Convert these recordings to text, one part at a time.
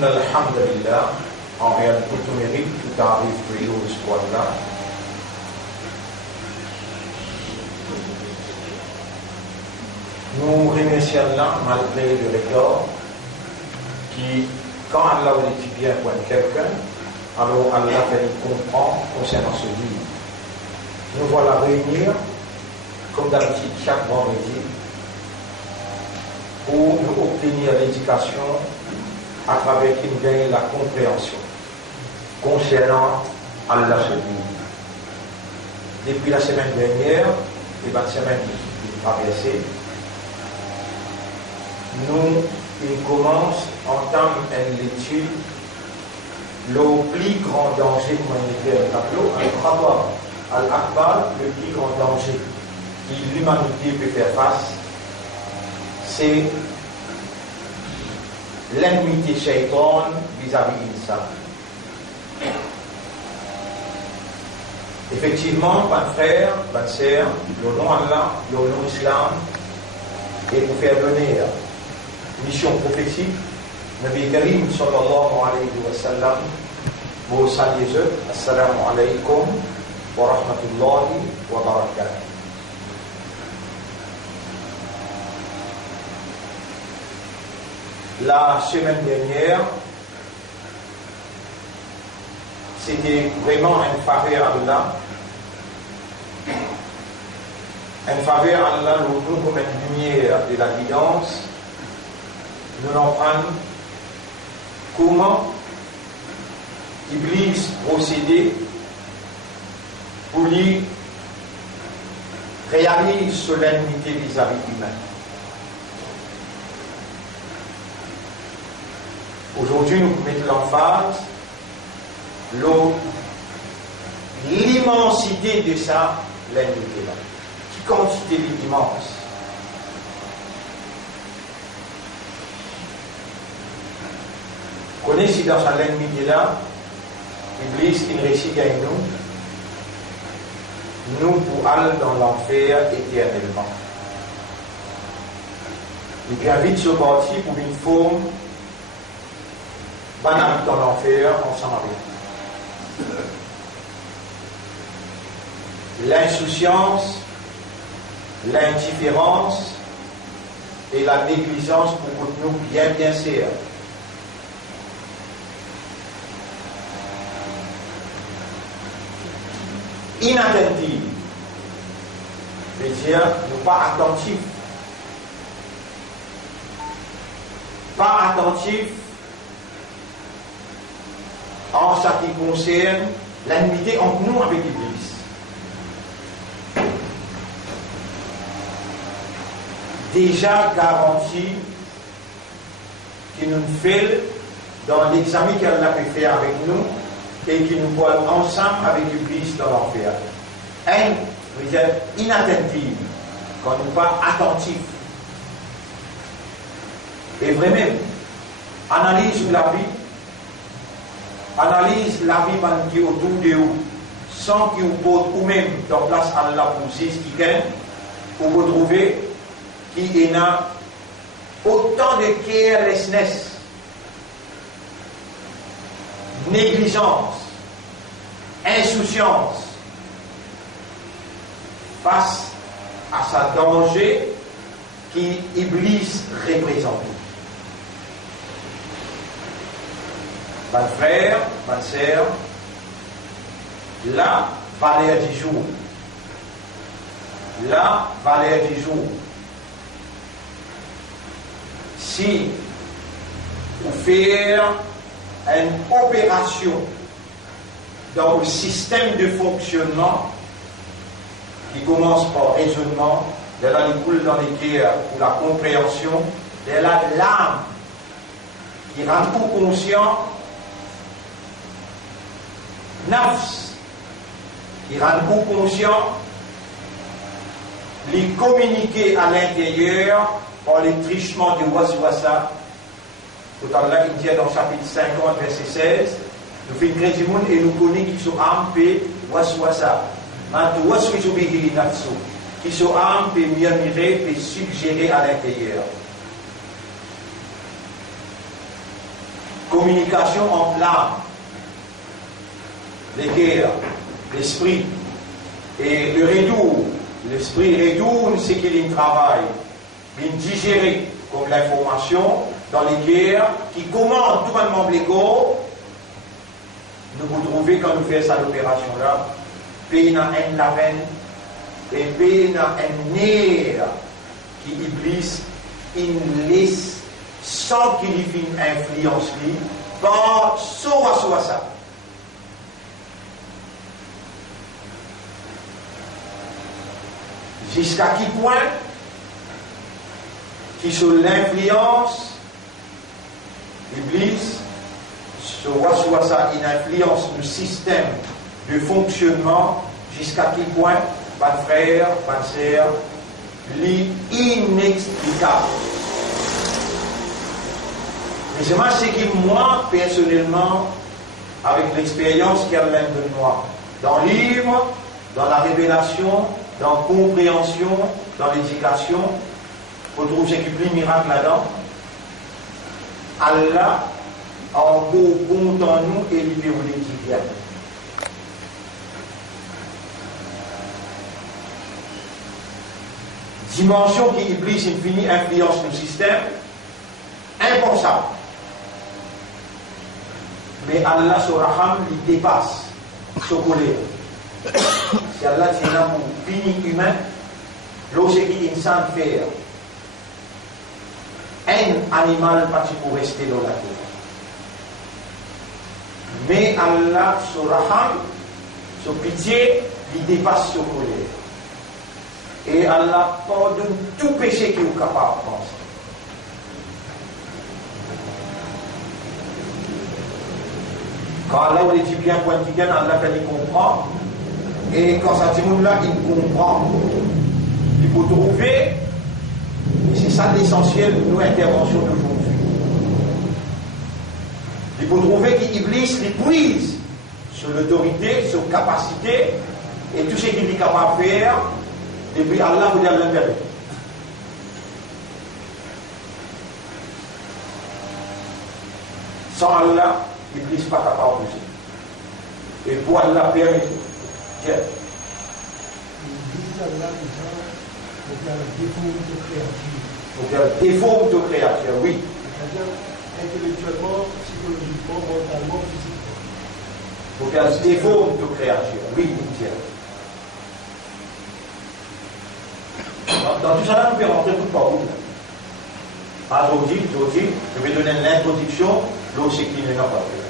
Alhamdulillah, en réalité tout mérite, tout arrive toujours ce point-là. Nous remercions Allah malgré le record qui, quand Allah veut étudier un point de quelqu'un, alors Allah fait comprendre concernant ce livre. Nous voilà réunir, comme d'habitude chaque vendredi, pour nous obtenir l'éducation à travers qui nous gagne la compréhension concernant Allah ce livre. Depuis la semaine dernière, et la semaine qui est traversée, nous entame une étude, le plus grand danger humanitaire, un rapport al-Akbar, le plus grand danger que l'humanité peut faire face, c'est l'ennemité shaitan vis-à-vis d'Insan. Effectivement, bonne frère, bonne sœur, le nom Allah, le nom Islam, et pour faire donner mission prophétique, Nabi Karim sallallahu alayhi wa sallam, vous saluez eux, assalamu alaykum wa rahmatullahi wa barakatuh. La semaine dernière, c'était vraiment une faveur à Allah. Une faveur à Allah, nous comme une lumière de la guidance, nous en prenons comment Iblis procédait pour lui réaliser solennité vis-à-vis humain. Aujourd'hui, nous mettons l'emphase, l'immensité de ça, l'ennemi-là. Qui quantité l'immense. Connaissez dans sa l'ennemi-là, Iblis qui réussit à nous pour aller dans l'enfer éternellement. Il invite ce parti pour une forme. Van aller dans l'enfer ensemble avec nous. L'insouciance, l'indifférence et la négligence pour nous bien serrent. Inattentive, veut dire nous pas attentifs. Pas attentifs en ce qui concerne l'ennemité entre nous avec l'Église. Déjà garanti que nous fait dans l'examen qu'elle a pu faire avec nous et que nous voyons ensemble avec l'Église dans l'enfer. Veut dire inattentive, quand nous pas attentifs. Et vraiment, analyse la vie. Analyse la vie qui est autour de vous, sans que vous porte ou même dans place à la poussée qui gagne, pour vous trouver qu'il y a autant de carelessness, négligence, insouciance face à sa danger qui Iblis représente. Mon frère, ma sœur, la valeur du jour. La valeur du jour. Si vous faites une opération dans le système de fonctionnement qui commence par raisonnement, de la coule dans les guerres pour la compréhension, de l'âme qui rend tout conscient, nafs qui rend tout conscient, les communiquer à l'intérieur par les trichements de waswasa. Tout à l'heure, il dit dans le chapitre 50, verset 16, nous faisons crédit monde et nous connaissons qui sont âmes et waswasa. Maintenant, waswisu bihi nafsu, qui sont âmes et murmurer et suggérer à l'intérieur. Communication entre l'âme, les guerres, l'esprit et le rédoux. L'esprit rédoux, c'est qu'il travaille, il digère comme l'information dans les guerres qui commandent tout le membre légaux. Nous vous trouvez quand nous faisons cette opération-là, pays n'a un laven et pays n'a un nerf qui iblis, il laisse sans qu'il y ait une influence par soit ça. Jusqu'à qui point qui sous l'influence d'Iblis, soit ça une influence du système de fonctionnement, jusqu'à qui point, pas de frère, pas de sœur, l'inexplicable. Mais c'est moi ce qui, moi, personnellement, avec l'expérience qu'il y a de moi, dans le livre, dans la révélation, dans la compréhension, dans l'éducation, on trouve ce qui est plus miracle là-dedans. Allah a encore bon dans nous et libéré les divins. Dimension qui iblis infinie influence le système, impensable. Mais Allah, son raham, il dépasse ce colère. Si Allah dit là pour fini humain, lorsqu'il insan faire un animal parti pour rester dans la terre. Mais Allah, son raham, son pitié, il dépasse ce colère. Et Allah pardonne tout péché qu'il est capable de penser. Quand Allah on dit bien pointillé, Allah il comprend. Et quand ça dit là, il comprend. Il faut trouver, et c'est ça l'essentiel de nos interventions d'aujourd'hui. Il faut trouver qu'Iblis les puise sur l'autorité, sur capacité, et tout ce qu'il est capable de faire, et puis Allah vous dit l'intérêt. Sans Allah, Iblis n'est pas capable de faire. Et pour Allah permet. Dieu. Donc il y a le défaut de créature. Donc il y a le défaut de créature, oui. C'est-à-dire intellectuellement, psychologiquement, mentalement, physiquement. Donc il y a le défaut de créature, oui, Dieu. Dans tout ça, là, nous pouvons rentrer tout par où. Aujourd'hui, je vais donner l'introduction, l'autre c'est qui n'est pas fait.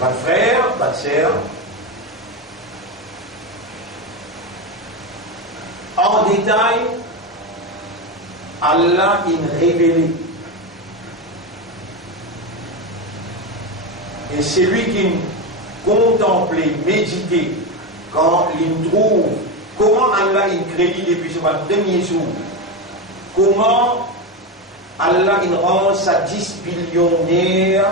Pas de frère, pas de sœur. En détail, Allah il révélé. Et c'est lui qui contemplait, méditait, quand il trouve comment Allah il crée depuis ce premier jour, comment Allah il rend sa 10 billionnaire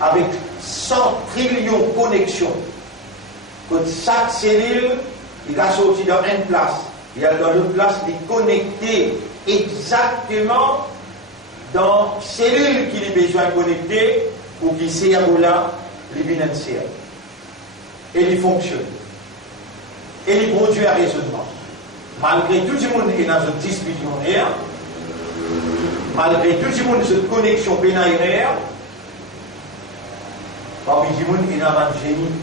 avec 100 trillions de connexions. Que chaque cellule, il a sorti dans une place. Il y a dans l'autre place, il est connecté exactement dans la cellule qu'il a besoin de connecter pour qu'il serve là, les financiers. Et il fonctionne. Et il produit un raisonnement. Malgré tout le monde qui est dans une 10 millionnaire, malgré tout le monde cette connexion pénalaire, parmi les gens qui ont un génie,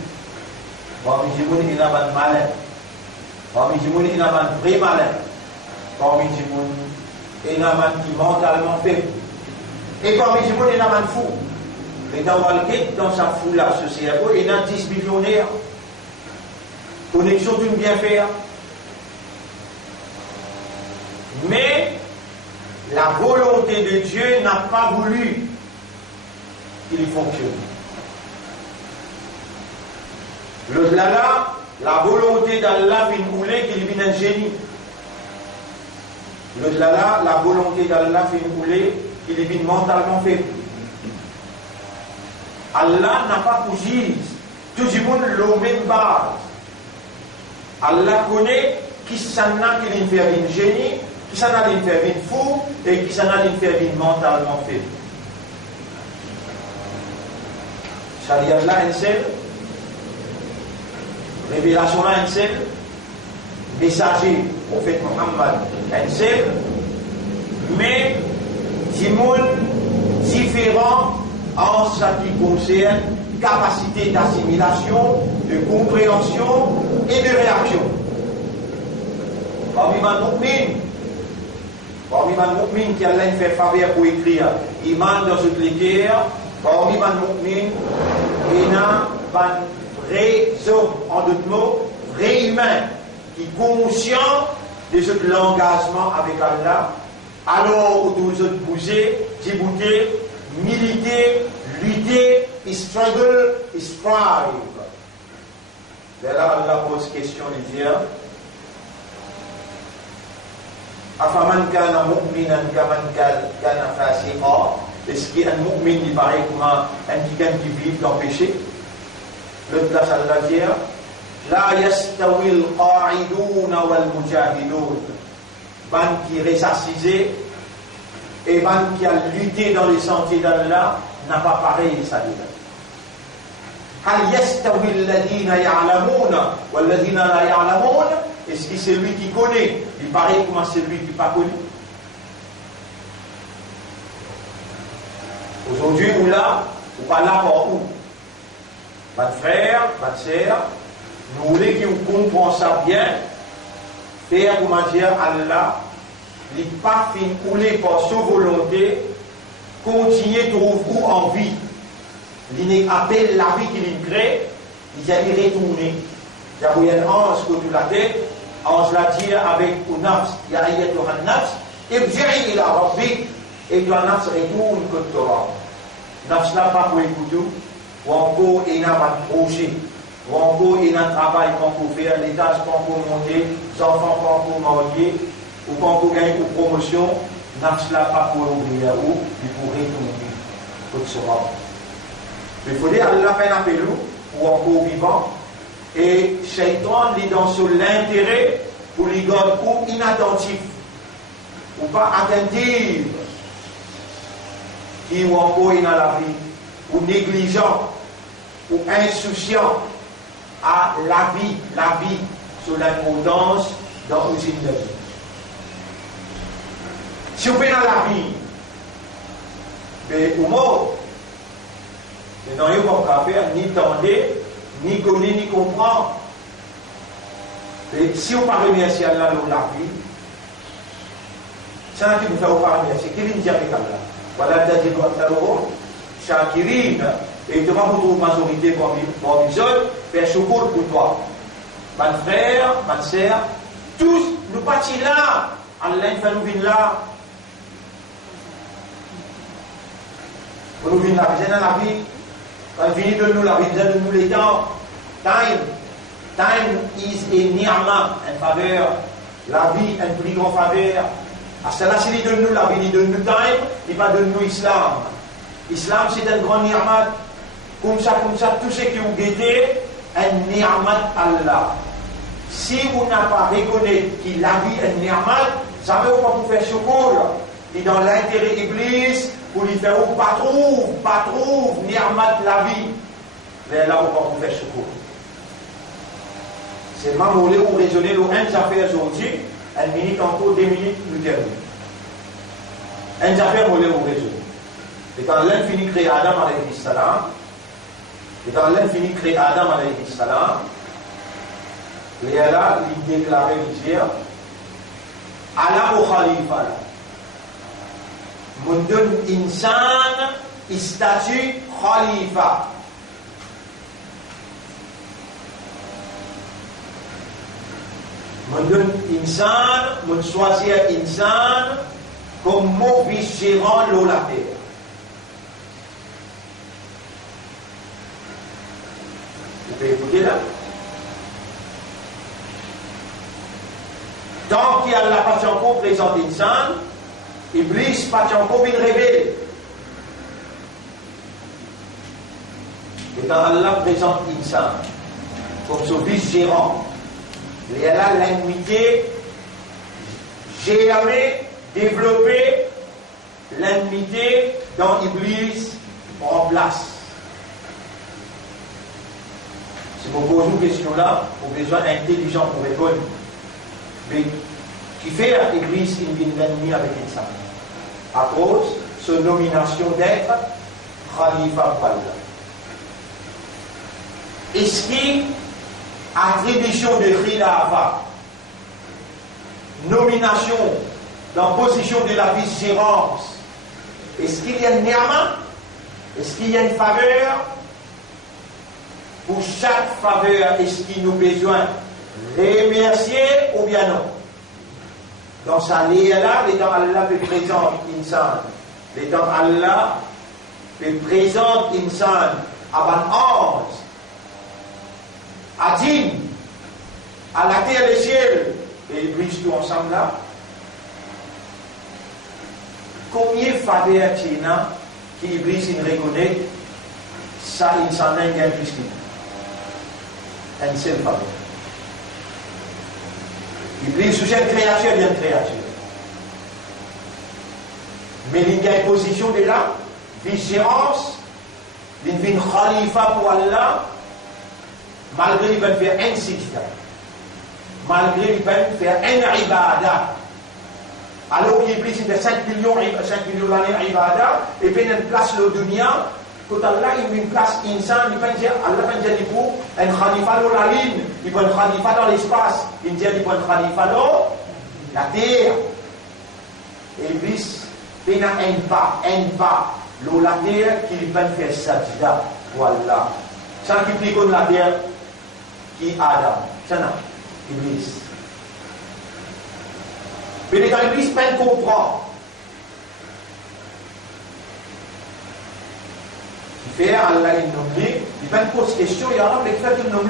parmi les gens qui ont un malin, parmi les gens qui ont un vrai malin, parmi les gens qui ont un qui mentalement faible, et parmi les gens qui ont un fou. l'État Walgate, dans sa foule associée, il y a 10 millionnaires. Connexion d'une bien faire. Mais la volonté de Dieu n'a pas voulu qu'il fonctionne. L'au-delà, la volonté d'Allah vient couler qu'il vienne un génie. L'au-delà, la volonté d'Allah vient couler qu'il vienne mentalement faible. Allah n'a pas poussé tout le monde la même base. Allah connaît qui s'en a qui vient faire un génie, qui s'en a qui vient faire un fou et qui s'en a qui vient faire mentalement faible. Sharia là un seul, révélation là un seul, messager, prophète Mohammed un seul, mais des mondes différents en ce qui concerne capacité d'assimilation, de compréhension et de réaction. Parmi les mu'min qui Allah fait faveur pour écrire Iman dans cette lecture, parmi les mu'min, il y a un vrai homme, en d'autres mots, vrai humain, qui est conscient de ce l'engagement avec Allah, alors où nous autres bouger, débouter, militer, lutter, struggle, strive. Et là, Allah pose question de dire Afaman kana mu'minan kaman kana fasiqa. Est-ce qu'un mu'min il paraît comme un quelqu'un qui vit dans le péché? L'autre place, Allah dit La yastawi al-qa'iduna wal-mujahidun. Ban qui reste assisé et ban qui a lutté dans les sentiers d'Allah n'a pas pareil, ça dit. Hal yastawi alladhina ya'lamuna walladhina la ya'lamun. Est-ce que c'est lui qui connaît, il paraît comme celui qui n'est pas connu? Aujourd'hui, ou là, ou pas là pour où? Votre frère, votre sœur, nous voulons qu'on comprenne ça bien, faire comment dire Allah, il n'est pas fin couler par sa volonté, continuer de trouver en vie. Il appelle la vie qu'il crée, il y a y retourner. Il y a un ange autour de la tête, ange l'a dit avec un nafs, il y a un nafs, et il a rabbi, et le nafs retourne comme Torah. Nafs n'a pas pour écouter, ou encore il n'a pas de projet, ou encore il n'a pas de travail pour faire, les tâches pour monter, les enfants pour marier, ou pour gagner une promotion, nafs n'a pas pour oublier où, il pour retourner comme Torah. Il faut dire Allah fait un appel ou encore vivant. Et Shaitan est dans l'intérêt pour les gars ou inattentifs, ou pas attentifs, qui ou encore dans la vie, ou négligent, ou insouciant à la vie sur l'importance dans l'usine de vie. Si on fait dans la vie, mais au mot, mais dans les pas faire ni tendez, ni connaît, ni comprend. Et si on parle remercier Allah dans la vie, c'est un qui vous fait pas remercier. Qui vient dire avec Allah? Voilà, t'as dit Shakirin, et tu vas vous trouver majorité pour les autres, faire secours pour toi. Mon frère, ma soeur, tous, nous partons là. Allah fait nous venir là. Pour nous venir là, c'est dans la vie. Quand il de nous la vie, de nous les temps. Time is a ni'ma, une faveur. La vie, un plus grand faveur. À cela, s'il donne nous la vie, il donne nous time, il va donner nous l'islam. L'islam, c'est un grand ni'mat. Comme ça, tout ce qui vous guettez, un ni'mat Allah. Si vous n'avez pas reconnu que la vie est un ni'mat, ça ne veut pas vous faire secours. Et dans l'intérêt Iblis, pour lui faire pas trouve, ni'mat la vie. Mais là, on va vous faire secours. C'est ma volée où raisonner le 1 affaire aujourd'hui, 1 minute encore, 2 minutes, nous terminons. 1 affaire volée où raisonner. Et quand l'infini crée Adam alayhi salam, il y a là, il déclarait, il dit, Allah au khalifa. Mon donne insan statut khalifa. Mon insan, mon choisir insan comme mon vice-gérant de la terre. Vous pouvez écouter là. Tant qu'il y a la patience présente insan, Iblis patience il révèle. Et quand Allah présente insan comme son vice-gérant, il y a là l'amitié, j'ai jamais développé l'amitié dans Iblis en place. Si vous posez une question là, vous avez besoin d'intelligent pour répondre. Mais qui fait à Iblis une ennemi avec Insan à cause de sa nomination d'être Khalifa pour Allah. Est-ce qu'il attribution de Khilafa, nomination dans position de la vice-gérance, est-ce qu'il y a une ni'ma? Est-ce qu'il y a une faveur? Pour chaque faveur, est-ce qu'il nous a besoin remercier ou bien non? Dans sa là, l'étant Allah peut présenter insan, l'étant Allah peut présenter insan à ban ange, à djinn, à la terre et les cieux, et ils brisent tout ensemble là. Combien de faveurs Tina qui Iblis il reconnaît, ça il s'en a un plus qu'il une seule faveur. Iblis sous une créature, il y a une créature. Mais il y a une position déjà, vigilance, il y a une khalifa pour Allah, malgré qu'il va faire un sijda, malgré qu'il va faire un ibadah. Alors qu'Iblis il fait 5 millions d'années ibadah, et puis il place le dunya, quand Allah il met une place insan, il peut dire, Allah peut dire pour un khalifa dans la ligne, il peut un khalifa dans l'espace, il dit il peut un khalifa dans la terre. Et Iblis, il n'a un pas, dans la terre qu'il peut faire sajda pour Allah. Ça qui plie comme la terre, qui Adam, ça n'a, Iblis. Mais les gens Iblis peine comprendre. Il fait Allah il nomme, il peine pose question, il y a un mais fait une nomme.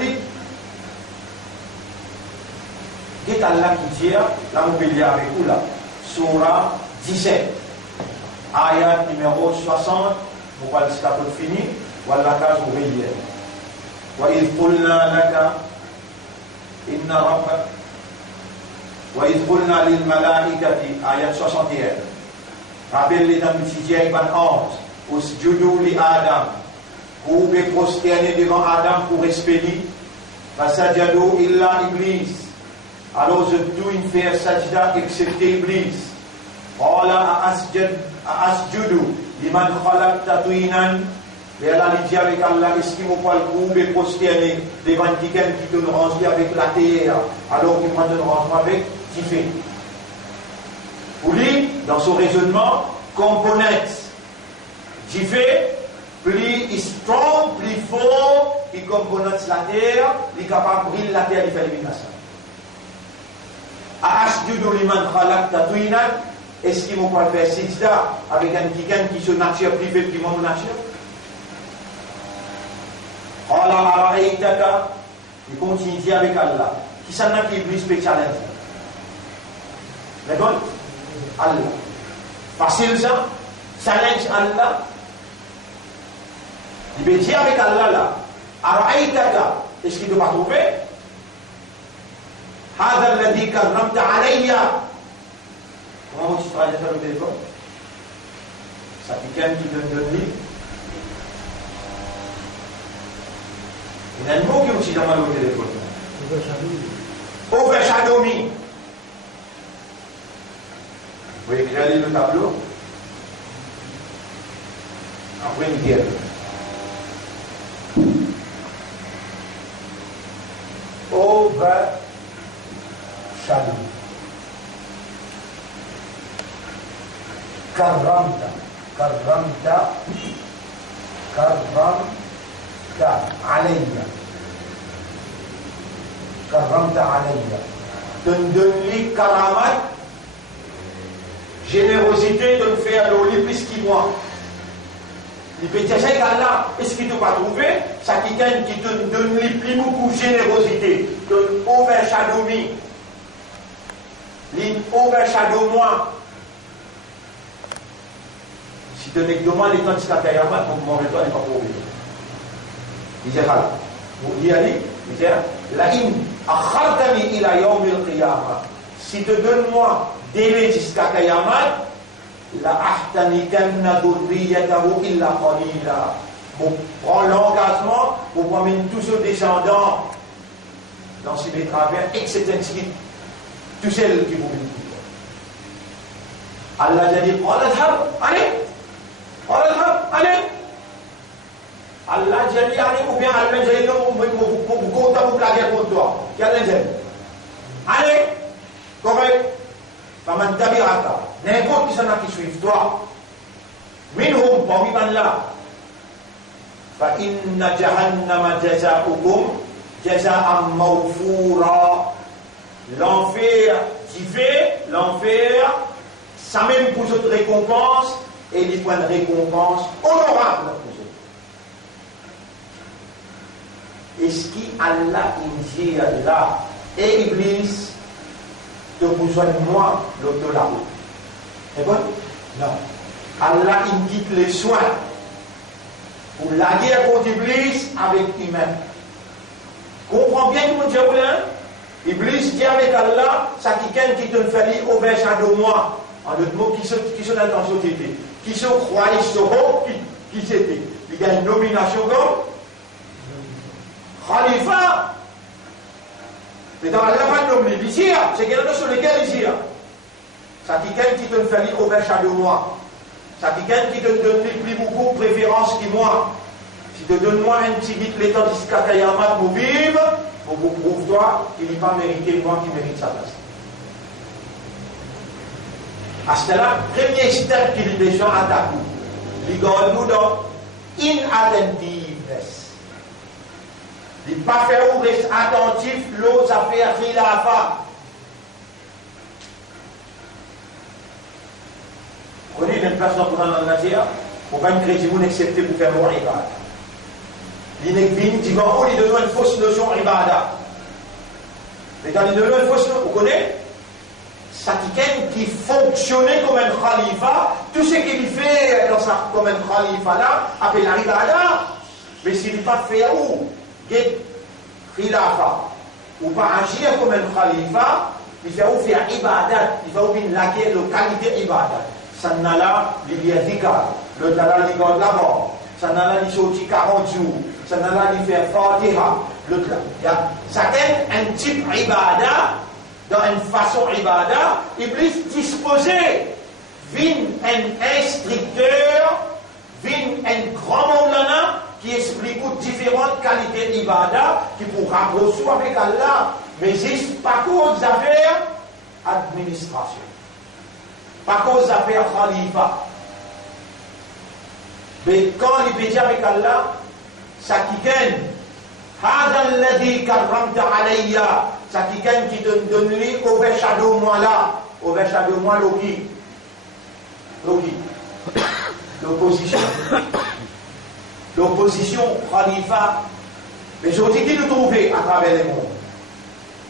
Qu'est-ce Allah qui dit, là on peut lire avec vous là, Surah 17, ayat numéro 60, vous voyez ce qu'on finit, voilà case vous voyez. وإذ قلنا لك إن ربك وإذ قلنا للملائكة آية 61 rappelle les dames qui un ange usjudu li Adam vous pouvez prosterner devant Adam pour respecter fasajadu illa Iblis alors je dois faire sajda excepté Iblis qala asjudu liman khalaqta tinan. Et elle a dit avec Allah, est-ce qu'il ne faut pas le coup et prosterner devant quelqu'un qui te range avec la terre, alors qu'il m'a donné rangement avec qui fait. Pour lui, dans son raisonnement, component qui fait, plus strong, plus fort, il componente la terre, il est capable de briller la terre, il fait l'élimination. Asjudu liman khalaqta tinan, est-ce qu'il ne faut pas faire sijda avec un quelqu'un qui se nature privé qui monte nature? Il continue avec Allah. Qui s'en a qui Iblis peut challenge? D'accord? Allah. Facile ça? Challenge Allah. Il peut dire avec Allah là. Araïtaka. Est-ce qu'il ne doit pas trouver? Hada alladhi karramta alayya. Comment tu traduis ça au téléphone? Ça quelqu'un qui donne de lui. Il y a un mot qui est aussi dans le téléphone. Overshadow me. Vous écrivez le tableau. Après une guerre. Overshadow. Karramta. Karramta. Karramta. alayya. Karramta alayya. Donne-lui karamat, générosité de me faire le plus qu'il moi. Il peut dire, c'est qu'Allah, est-ce qu'il ne pas trouvé? Ça qui te donne plus beaucoup de générosité, de overshadow me, overshadow moi. Si tu n'es que de moi, les temps de Skatayamat, donc mon retour n'est pas pour lui. Il dit, vous dites, il dit, la in, akhartani ila yawm al-qiyamah. Si tu donnes moi délai jusqu'à Kayamat, la ahtanikanna dhurriyatahu illa qalila. Vous prenez l'engagement, vous prenez tous ceux descendants dans ces travers, etc. Tous celles qui vous disent. Allah a dit, allez, allez. Allah a dit, allez, ou bien Allah a dit, non, vous comptez vous blaguer contre toi. Quel est le allez, correct. Faman tabi'aka, n'importe qui s'en a qui suivent toi. Minhum, parmi là. Fa inna jahannama jaza'ukum jaza'an mawfura. L'enfer qui fait, l'enfer, ça même pour votre récompense, et les points de récompense honorables pour eux. Et ce qui Allah dit là, et Iblis, de besoin de moi, l'auto là-haut. C'est bon? Non. Allah indique les soins pour la guerre contre Iblis avec lui-même. Comprends bien que mon Dieu, Iblis dit avec Allah, ça qui te fait au verset de moi. En d'autres mots, qui sont dans la société, qui se croient, qui c'était. Il y a une nomination comme Khalifa. Mais dans la pas de nommer l'Isir, c'est qu'il y a sur lesquels l'Isir. Ça qui te fait au verset de moi. Ça qui te donne plus beaucoup de préférence que moi. Si tu donnes moi un petit bit l'état jusqu'à Kayamat pour vivre, vous prouve-toi qu'il n'est pas mérité moi qui mérite sa place. À ce là, premier step qu'il est déjà attaqué. Il nous dans inattentiveness. Il ne pas faire ou rester attentif l'autre affaire khilafa. Prenez une personne pour dans la nature, pour pas une crédit, vous acceptez pour faire mon ibada. L'inekvin dit bon, il donne une fausse notion ibada. Mais quand il donne une fausse notion, vous connaissez? Ça qui fonctionnait comme un khalifa, tout ce qu'il fait dans ça, comme un khalifa là, appelle la ibada. Mais s'il n'est pas fait où? Khilafa, ou pas agir comme un khalifa, il fait où faire ibadat, il va où bien laquelle localité ibadat. Ça n'a là, il y a zikar, le talal il garde la mort, ça n'a là, il sortit 40 jours, ça n'a là, il fait fatiha, l'autre là. Ça a un type ibadat, dans une façon ibadat, Iblis disposé, vin un instructeur, vin un grand maulana, qui explique différentes qualités d'ibada qui pour rapprocher avec Allah, mais juste pas cause d'affaires administration, pas cause d'affaires khalifa. Mais quand il peut dire avec Allah, ça qui gagne, هذا الذي كرمت علي, ça qui gagne qui donne lui overshadow moi là, overshadow moi Loki, l'opposition. L'opposition, Khalifa, mais aujourd'hui, qui nous trouver à travers le monde?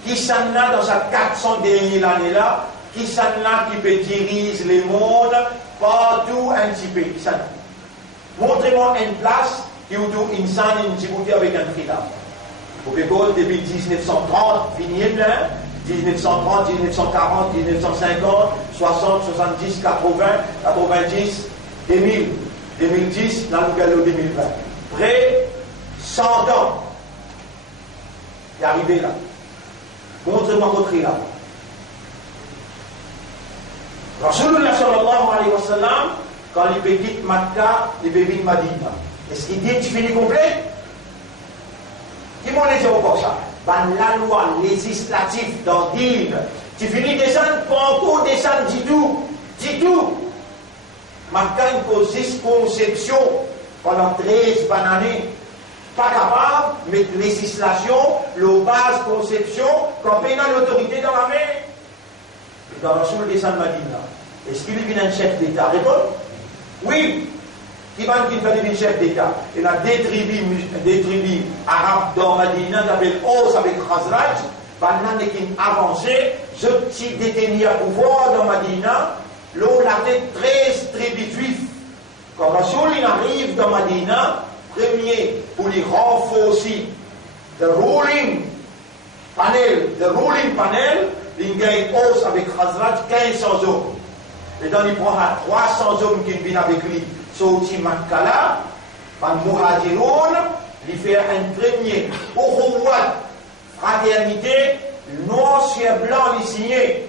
Qui s'en a dans sa 400 dernières années-là? Qui s'en a qui peut diriger le monde partout un petit peu? Montrez-moi une place qui vous dit une scène, une Djibouti avec un khilaf. Au Pécole, depuis 1930, fini, 1930, 1940, 1950, 60, 70, 80, 90, 2000. 2010, dans le galop 2020. Près 100 ans. Il est arrivé là. Montrez-moi votre là. Rasulullah sallallahu alayhi wa sallam, quand il quitte Makkah, il quitte Madina. Est-ce qu'il dit tu finis complet? Qui m'ont les encore ça? Ben, la loi législative dans l'île, tu finis descendre, pas encore descendre du tout. Makkah une conception pendant 13 bonnes années. Pas capable de mettre législation, le base conception, quand on a l'autorité dans la main. Dans le Rasoul descend Madina. Est-ce qu'il est un chef d'État? Réponds. Oui. Qui va devenir chef d'État? Il y a des tribus arabes dans Madina, qui s'appellent Aus avec Khazraj. Maintenant, qui ont avancé, ce type détenu à pouvoir dans Madina, là, on a 13 tribus juives. Quand Rasoul arrive dans Madina, premier, pour les renforcer le ruling panel, il gagne Aus avec Khazraj 1500 hommes. Et donc il prend 300 hommes qui viennent avec lui. Sauti Makkala, par Muhajiroun, il fait un premier Uhuwat, fraternité, noir sur blanc, il signé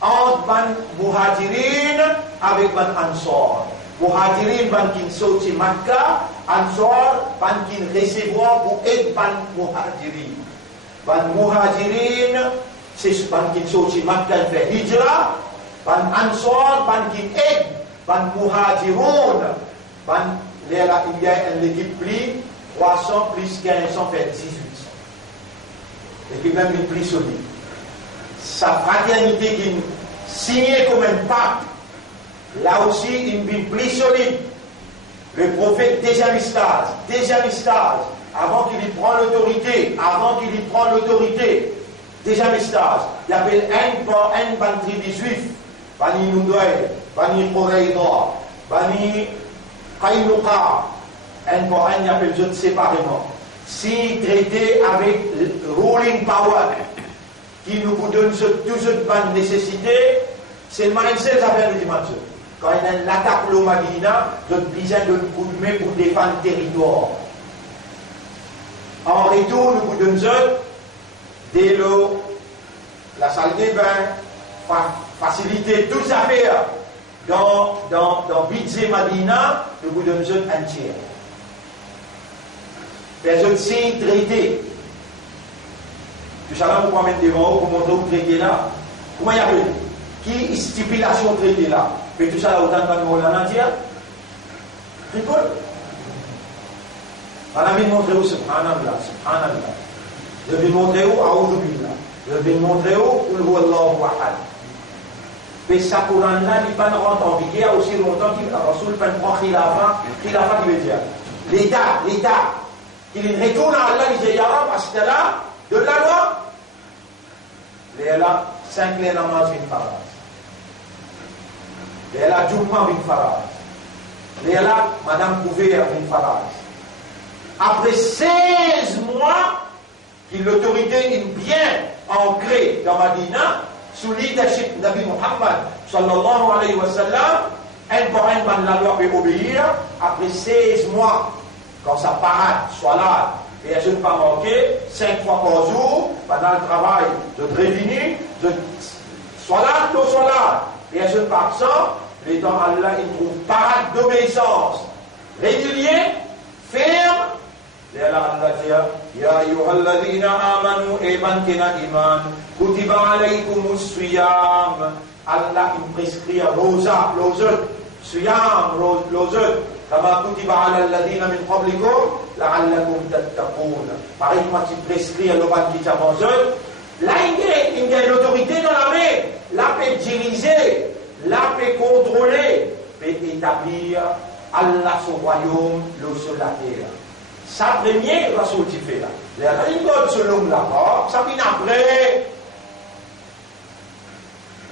entre ban Muhajirin avec ban Ansar. Muhajirin ban kin sauti Makkah, Ansar ban kin recevoir pour aider ban Muhajirin. Ban Muhajirin, c'est ban kin sauti Makkah fait hijra, ban Ansar ban kin aide ban Muhajiroun, ban il y a une équipe plus 300 plus 1500 fait 1800. Et puis même une plus solide. Sa fraternité qui signée comme un pacte, là aussi une Bible plus solide. Le prophète déjà stage, avant qu'il y prend l'autorité, déjà stage, il y avait un ban tribu juif, Bani Nudway, Bani Quraïda, Bani Qaynuqa, un par un, il appelle je séparément. Si traité avec le ruling power, qui nous donne toujours de bonnes nécessités, c'est le mindset à faire le dimanche. Quand il y a une attaque au Madina, il y a besoin de coup de main pour défendre le territoire. En retour, nous vous donnons des lots, la salle des bains, faciliter toutes les affaires. Dans Bidze Madina, nous vous donnons un tiers. Les autres signes traités. Tout ça là, vous pouvez mettre devant vous pour montrer où traité là. Comment il y a qui stipulation traité là? Mais tout ça là, autant de mots en entier. Rigole. On a mis montrer où subhanallah. Je vais montrer où Aoudoubillah. Je vais montrer où Allahu Ahad. Mais ça, Coran là, il ne rentre en vigueur aussi longtemps qu'il Rasoul prend khilafa qui veut dire l'État. Il retourne à Allah, il dit Yarab, à ce là de la loi. Il est là, 5 les namaz vin faraj. Il est là, Jumma vin faraj. Il est là, Madame Couvert vin faraj. Après 16 mois, l'autorité est bien ancrée dans Madina, sous leadership de Nabi Muhammad sallallahu alayhi wa sallam, un par un, la loi peut obéir. Après 16 mois, quand ça parade, soit là, et je ne pas manquer, 5 fois par jour, pendant le travail, je réunis, je sois là, et je ne pas absent, les temps Allah, il trouve parade d'obéissance, régulier, ferme, et Allah dit, Ya ayyuhalladhina amanu, eman kena iman, kutiba alaykumus suyam, Allah, il prescrit rosa, suyam, كما كتب على الذين من قبلكم لعلكم تتقون. Pareil, quand il prescrit le ban qui t'avance, là il y a l'autorité dans la main, là peut diriger, là peut contrôler, peut établir Allah son royaume, le sur la terre. Ça premier, va sortir là. Il y a une bonne selon là-bas, ça vient après.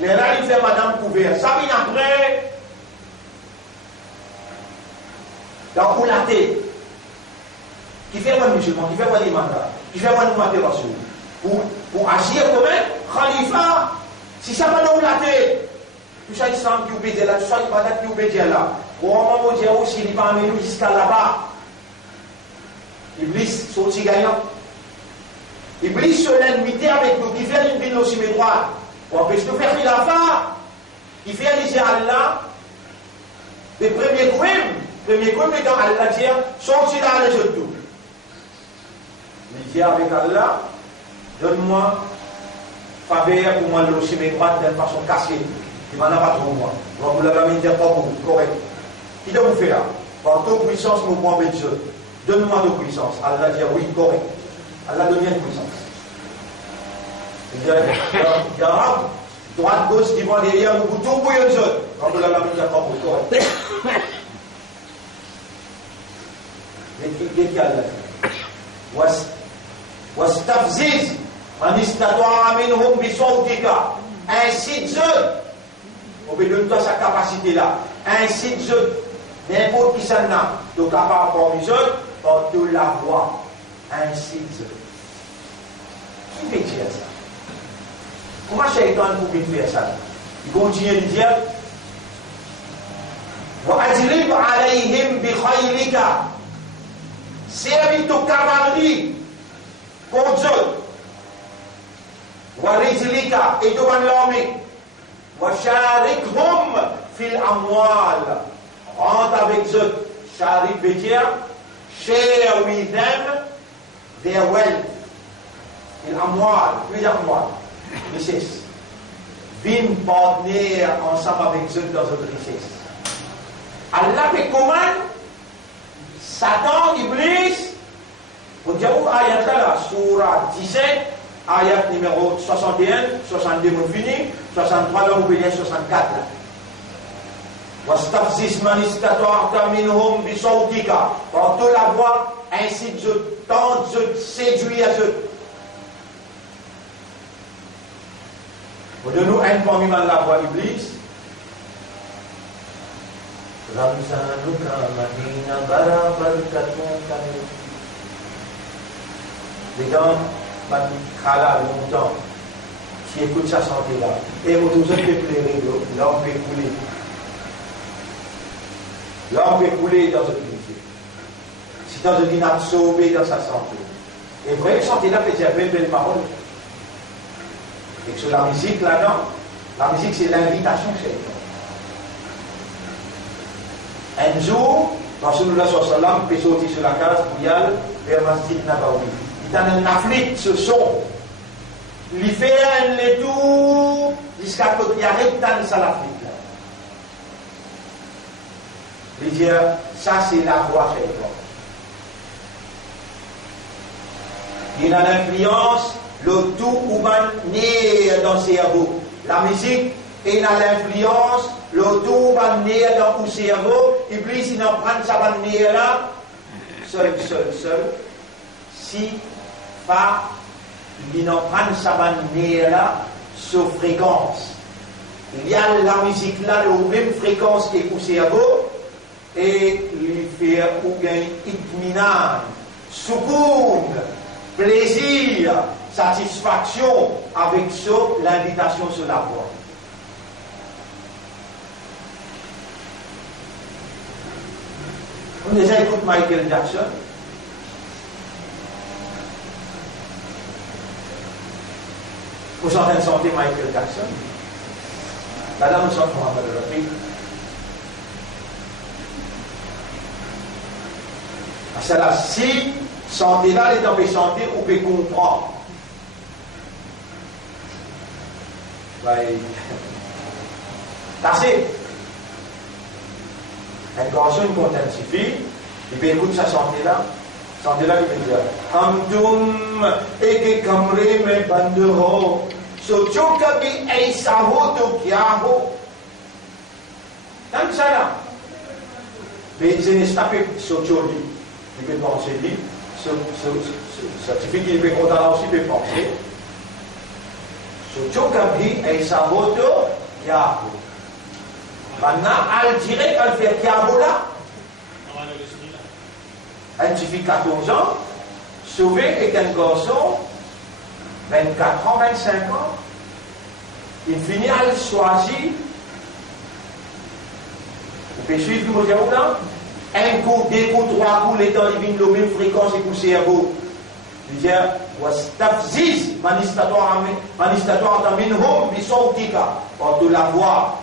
Les là il fait Madame Couvert, ça vient après. Donc, pour la tête, qui fait un musulman, qui fait un imam, qui fait un modération, pour agir comme un khalifa, si ça va dans la tête, tout ça, islam qui obéit là, tout ça, ibadat qui obéit là, pour un moment, dire aussi, il va amener jusqu'à là-bas. Iblis, sorti gagnant. Iblis, sur l'ennemi avec nous, qui fait une ville aussi mes droits, pour empêcher de faire khilafa, qui fait aller à Allah, les premiers crimes. Premier coup, mais quand Allah dit, sorti là, les autres tout. Il dit avec Allah, donne-moi faveur pour moi, le aussi mes droits d'une façon cassée. Il m'en a pas trop moi. Donc vous l'avez mis pas pour correct. Qui doit vous faire? Par toute puissance, nous prend Dieu. Donne-moi de puissance. Allah dit oui, correct. Allah donne une puissance. Il dit, il y a droite, gauche, devant, derrière, nous tout pour une zone. Quand Allah l'a mis à prendre, correct. Mais qu'est-ce qu'il y a là? Wastafziz, man istata'a minhum bisawtika. Incite Dieu. Donne-toi sa capacité là. Incite Dieu. N'importe qui s'en a. Donc, à part parmi eux, par de la voix. Incite Dieu. Qui peut dire ça? Comment Shaitan peut faire ça? Il continue de dire وَأَجْرِبْ عَلَيْهِمْ بِخَيْلِكَ. Servis ton cavalerie contre eux. وَرِجْلِكَ et devant l'armée. وَشَارِكْهُمْ فِي الْأَمْوَالِ. Rentre avec eux. Sharik veut dire share with them their wealth. L'amwal, plusieurs amwal, richesse. Vim partenaire ensemble avec eux dans notre richesse. Allah fait commande, Satan, Iblis, vous dites où ayat là, surah 17, ayat numéro 61, 62, vous fini, 63, là, vous venez 64 là. Wastafzis man istata'ta minhum bisawtika. Par toute la voix, ainsi je tente, je séduis à eux. Donne-nous un parmi la voix Iblis. Ramzanuka mahina bara barakatun kanu. Les gens, Khala, longtemps, qui écoutent sa santé là. Et vous tous fait pleurer, là on peut couler. Là, on peut couler dans une unité. Si dans une a sauvé dans sa santé. Et vrai, santé là, fait dire belle parole. Et que sur la musique, là, non. La musique, c'est l'invitation chez nous. Un jour, Rasulullah sallam peut sortir sur la case pour y aller vers Masjid Nabawi. Il est en Afrique, ce son. Il fait un tour jusqu'à ce qu'il arrête dans l'Afrique. Il dit, ça c'est la voix chez toi. Il a l'influence, le tout humain né dans le cerveau. La musique, il a l'influence, le tout humain né dans le cerveau. Et puis, s'il en prend sa bannière là, seul. Si, pas, il en prend sa bannière là, sur fréquence. Il y a la musique là, la même fréquence que le cerveau. Et lui faire ou gagner itminan, soukoun, plaisir, satisfaction avec ça, l'invitation sur la voie. On déjà écoute Michael Jackson. Vous êtes en train de chanter Michael Jackson. Là, nous sommes en train de le faire. C'est là, si santé là, les tempêtes santé, on peut comprendre. Assez. Un garçon qui intensifie, il peut écouter sa santé là, il peut dire Amdum eke kamre me bandero, sochoka bi eisaho to kiaho. Comme ça là. Mais je n'ai pas fait socholi. Il peut penser, lui, certifié qu'il peut compter aussi, il peut penser. Ce Chokabi et sa moto, Yahoo. Maintenant, elle dirait qu'elle fait Yahoo là. Elle suffit 14 ans, sauvé avec un garçon, 24 ans, 25 ans. Il finit à le choisir. Vous pouvez suivre le modèle là? Un coup, deux coups, trois coups, les temps, ils viennent de la même fréquence et pour le cerveau. Il dit, Wastafziz, manistatoa minhum, bisawtika, par de la voix,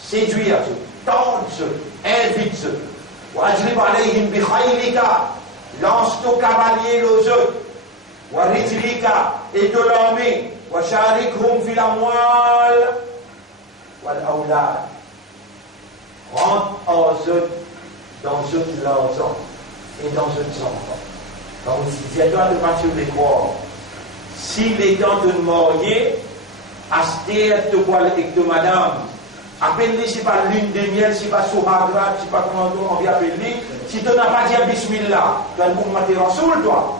séduire ceux, tendre ceux, invite ceux. Wajrib alayhim bi khaylika, lance ton cavalier aux œufs. Warijlika, et de l'armée. Washarikhum fil amwal wal awlad. Rentre aux œufs dans l'argent et dans les enfants. Donc, si tu dois te partir de croire, s'il est temps de marier, acheter te boire avec de madame, appelle-les, c'est pas lune de miel, c'est pas souragra, c'est pas comment on vient appeler. Si tu n'as pas dit Bismillah, tu as le Muhammad Rasoul, toi.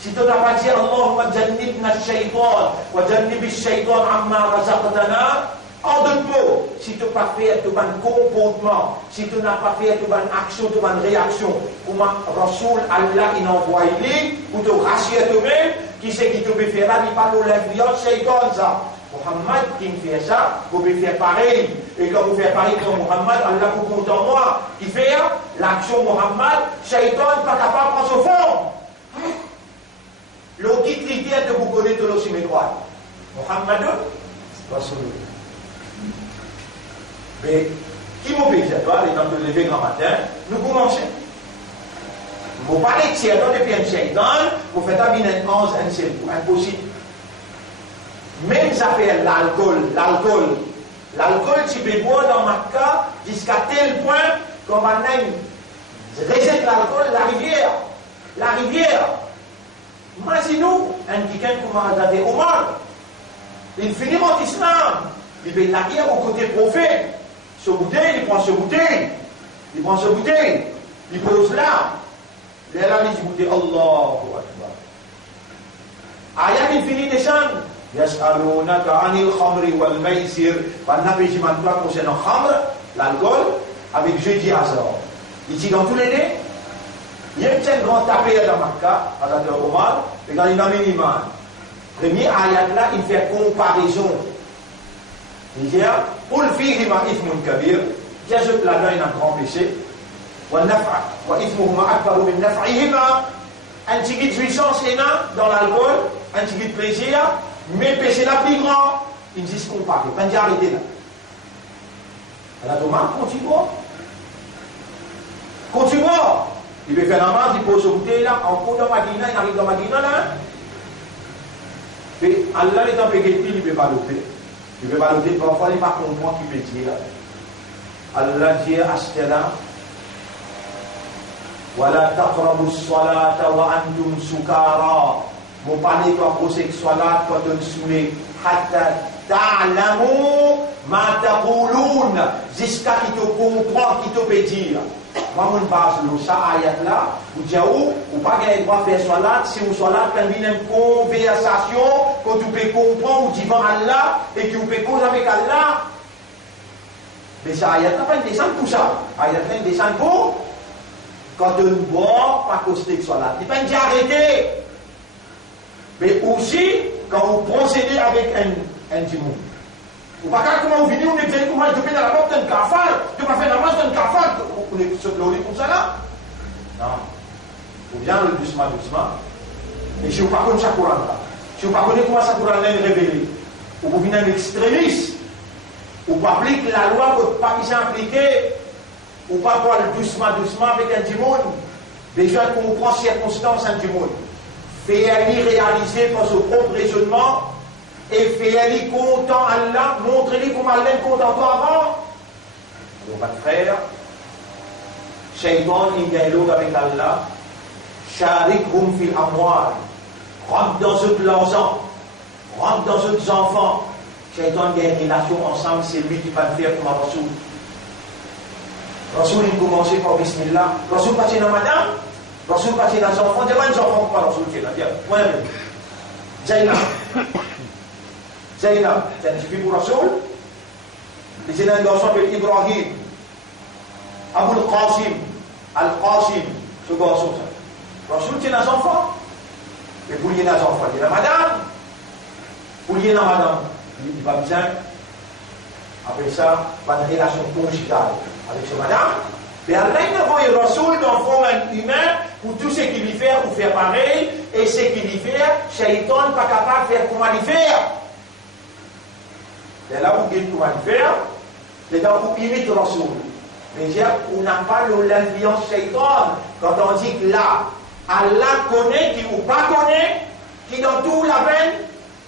Si tu n'as pas dit Allahumma jannibna shaytan, wa jannibi shaytan amma razaqtana, en deux mots, si tu n'as pas fait de bon comportement, si tu n'as pas fait de bonne action, de bonne réaction, comment Rasoul, Allah, il envoie lui, pour te rassurer toi-même, qui c'est qui te peut faire là, il parle de l'influence, shaytan, ça. Muhammad qui me fait ça, vous pouvez faire pareil. Et quand vous faites pareil comme Muhammad, Allah vous compte en moi. Qui fait l'action Muhammad, shaytan pas capable de prendre ce fond. L'autre critère de vous connaître aussi mes droits. Muhammad, Rasulullah. Mais qui m'obéit à toi, étant de lever grand matin, nous commençons. Vous parlez de shaytan depuis un shaytan, vous faites un 11, un seul coup, impossible. Même ça fait l'alcool. L'alcool, tu peux boire dans Makkah jusqu'à tel point qu'on va rejette l'alcool, la rivière. Imaginez-nous, un quelqu'un comme Hazrat Omar, il finit en islam, il fait la guerre au côté prophète. Ce bouteille, il prend ce bouteille, il pose là. Il a dit bouteille, Allahu Akbar. Ayat, il finit descendre. Yas'alunaka anil khamri wal maisir. Pendant que je m'en dois concernant khamr, l'alcool, avec jeudi hasard. Il dit dans tous les deux, il y a un grand tapé dans Makkah, à la Omar, et dans les Iman. Premier ayat là, il fait comparaison. Il dit, Ul fihima ithmun kabir, bien sûr que là-dedans il y a un grand péché, wa naf'a, wa ithmuhuma akbaru min naf'ihima, un petit de jouissance dans l'alcool, un petit de plaisir, mais péché la plus grand, ils disent comparer. Ben, j'ai arrêté là. La tomate continue. Il veut faire la masse, il pose au bouteille là, en cours dans Madina, il arrive dans Madina là. Et Allah est en péché, il ne peut pas l'ôter. Il ne peut pas l'ôter, parfois il ne peut pas comprendre qu'il peut dire. Allah dit à Astela, Wala taqrabu as-salata wa antum sukara. Vous parlez quand vous êtes salat, quand vous êtes saoulé, hatta ta'lamu ma taqulun, jusqu'à qui te comprend, qui te peut dire. Moi, mon base, ça, ayat là, vous dites, vous pas gagner droit faire salat, si vous salat, quand il y a une conversation, quand vous pouvez comprendre, vous dites Allah, et que vous pouvez causer avec Allah. Mais ça, ayat là, pas une descente pour ça. Ayat là, une descente pour, quand on boit, pas causer de salat. Il n'est pas une arrêté. Mais aussi, quand vous procédez avec un djimoun. Ou pas comment vous venez, on est dit comment je peux dans la porte d'un cafard, tu vas faire la masse d'un cafard, vous est se pleurer comme ça là. Non. Vous bien le doucement. Et si vous ne connaissez pas Coran là, si vous ne connaissez pas comment Coran est révélé, ou vous venez un extrémiste, ou pas appliquer la loi que vous pas appliquer, ou pas voir doucement avec un djimoun, déjà qu'on prend circonstance un djimoun. Fais-lui réaliser par son propre raisonnement et fais-lui content Allah, montrez-lui comment Allah est content toi avant. Alors, votre frère, Shaytan, il dialogue avec Allah, Sharikhum fil amwal, rentre dans eux l'argent, rentre dans eux enfants. Shaytan, il y a une relation ensemble, c'est lui qui va le faire comme un Rasoul. Rasoul, il commençait par Bismillah. Rasoul, passé dans madame. Rasoul passé dans les enfants, il y a pas des enfants qui Rasoul qui est là. Moi, Zainab, c'est un petit peu pour Rasoul. Il y a un garçon qui s'appelle Ibrahim, Abu Al-Qasim, ce garçon. Rasoul, c'est des enfants. Et pour y avoir des enfants, il y a madame. Pour y avoir madame, il va bien. Après ça, il va une relation conjugale avec ce madame. Mais Allah il envoie le Rasoul dans forme humain pour tout ce qu'il lui fait, pour faire pareil, et ce qu'il lui fait, Shaitan pas capable de faire comment il fait. Et là, vous dites comment il fait, c'est là où il imite le Rasoul. Mais on n'a pas l'influence Shaitan. Quand on dit que là, Allah connaît, qui ou pas connaît, qui dans tout la peine,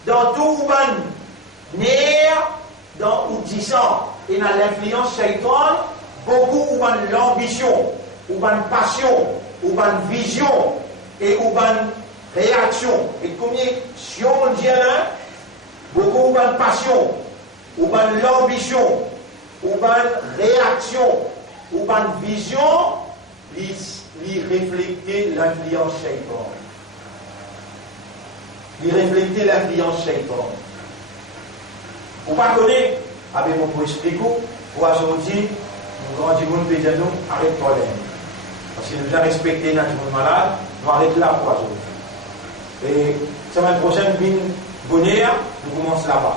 dans tout le nerf, dans tout disant, et dans l'influence Shaitan, beaucoup ont l'ambition ou une passion, ou une vision, et ou une réaction. Et combien, si on dit là, beaucoup ou une passion, ou une ambition, ou une réaction, ou une vision, il reflète l'influence shaitan. Il reflète l'influence shaitan. Vous ne connaissez pas, avec mon expliquer, pour aujourd'hui, nous grandissons nous avec problème. Parce que nous avons respecté notre malade, nous arrêtons là pour aujourd'hui. Et la semaine prochaine, nous commençons là-bas.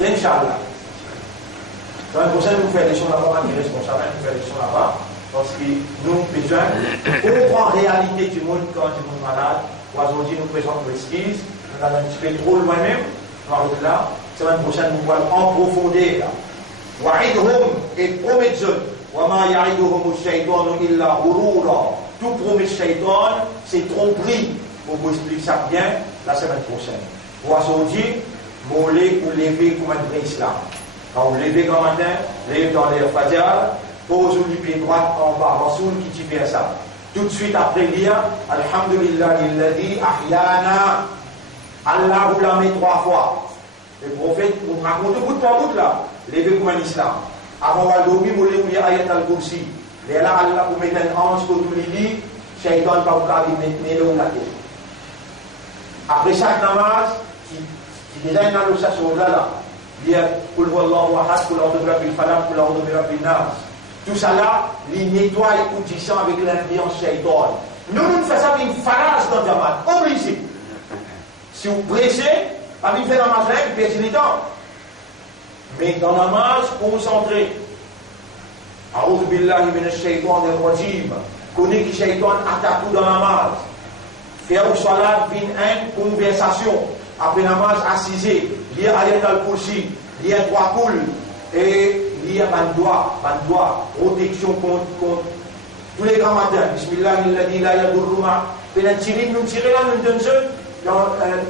Inch'Allah. La semaine prochaine, nous faisons des choses là-bas, nous sommes responsables, nous faisons des choses là-bas. Parce que nous avons besoin de comprendre la réalité du monde quand du monde malade. Aujourd'hui, nous présentons l'exquise. Nous avons un petit peu trop loin même. Nous arrêtons là. La semaine prochaine, nous allons en profondeur. Wa'idhum et promettez. Wama ya'iduhum ash-shaytanu illa ghurura. Tout promet shaitan, c'est tromperie. On vous explique ça bien la semaine prochaine. Aujourd'hui, vous voulez vous lever comme un vrai islam. Quand vous levez quand matin, levez dans l'air fajr, pose le pied droit en bas, Rasoul qui t'y fait ça. Tout de suite après lire, Alhamdulillah, alladhi ahyana. Allah vous la met 3 fois. Le prophète vous raconte bout par bout là, levez comme un islam. Avant de dormir, vous levez ayat al-Kursi. Et là, Allah vous met un ange pour vous lire, shaitan va vous mettre la tête. Après chaque namaz, qui déjà une association là, il y a Kul Huwallahu Ahad, Kul A'udhu Birabbil Falaq, Kul A'udhu Birabbin Nas. Tout ça là, il nettoie et condition avec l'influence shaitan. Nous faisons ça avec une phrase dans le Jamaat, obligé. Si vous pressez, pas bien faire namaz là, vous perdez le temps. Mais dans la namaz, concentré. A'udhu Billahi Minash Shaitanir Rajim. Connais que shaitan attaque tout dans la namaz. Faire au salat, une conversation. Après namaz, assisé, lire ayat al-Kursi, lire 3 coups, et lire bandoua, protection contre tous les grands matins. Bismillah, il la yadurruma. Pénatirin, nous tirer là, nous donne dans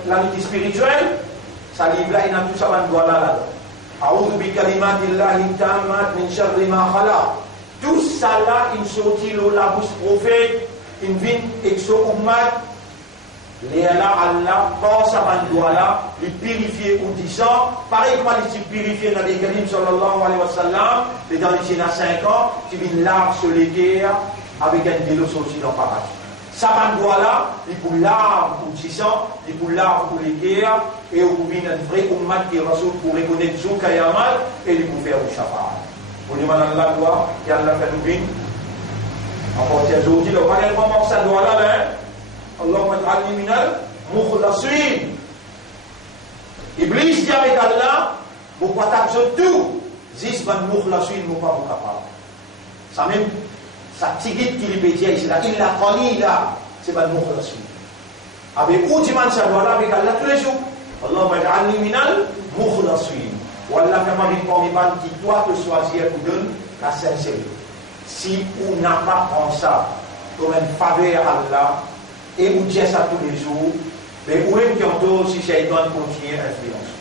l'amitié spirituelle, ça livre là, il a tout ça bandoua là. A'udhu bi kalimatillahi tammat min sharri ma khalaq. Tout ça là, il sortit la bouche prophète, il vient exo ummat. Léala Allah, par sa bandoua, il purifie ou disant, pareil comme il purifie dans les Karim sallallahu alayhi wa sallam, et dans les 5 ans, tu viens là sur les guerres avec un vélo sorti dans le paradis. Sa bandoua, il pour l'arbre ou disant, il pour l'arbre pour les guerres, et il pour venir un vrai ummat qui est Rasoul pour reconnaître Zouk et Yamal, et il pour faire le shafa'a. Pour lui demander la loi, et Allah fait nous venir. Encore aujourd'hui, le panel moment ça doit là, Allahumma ij'alni minal mukhlasin. Iblis dit avec Allah, vous partagez tout. Zis ban mukhlasin, vous pas capable. Ça même, ça tigit qui lui peut dire, c'est là, il l'a qalila, c'est ban mukhlasin. Avec où tu manges ça doit là avec Allah tous les jours. Allahumma ij'alni minal mukhlasin. Wallah fait ma vie parmi ban qui doit te choisir pour donner la sincérité. Si on n'a pas pensé ça comme une faveur à Allah, et vous dites ça tous les jours, mais où est-ce qu'il y a si shaitan continue à influencer?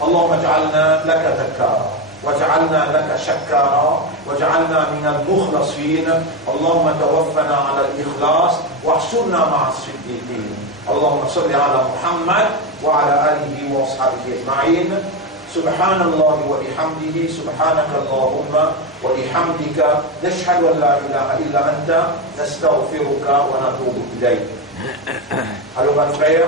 Allahumma ja'alna laka dhakara, wa ja'alna laka shakkara, wa ja'alna min al-mukhlasin. Allahumma tawaffana ala al-ikhlas, wa ahsurna ma'a as-siddiqin. Allahumma salli ala Muhammad wa ala alihi wa ashabihi ajma'in. سبحان الله وبحمده سبحانك اللهم وبحمدك نشهد أن لا إله إلا أنت نستغفرك ونتوب إليك. Alors, frère,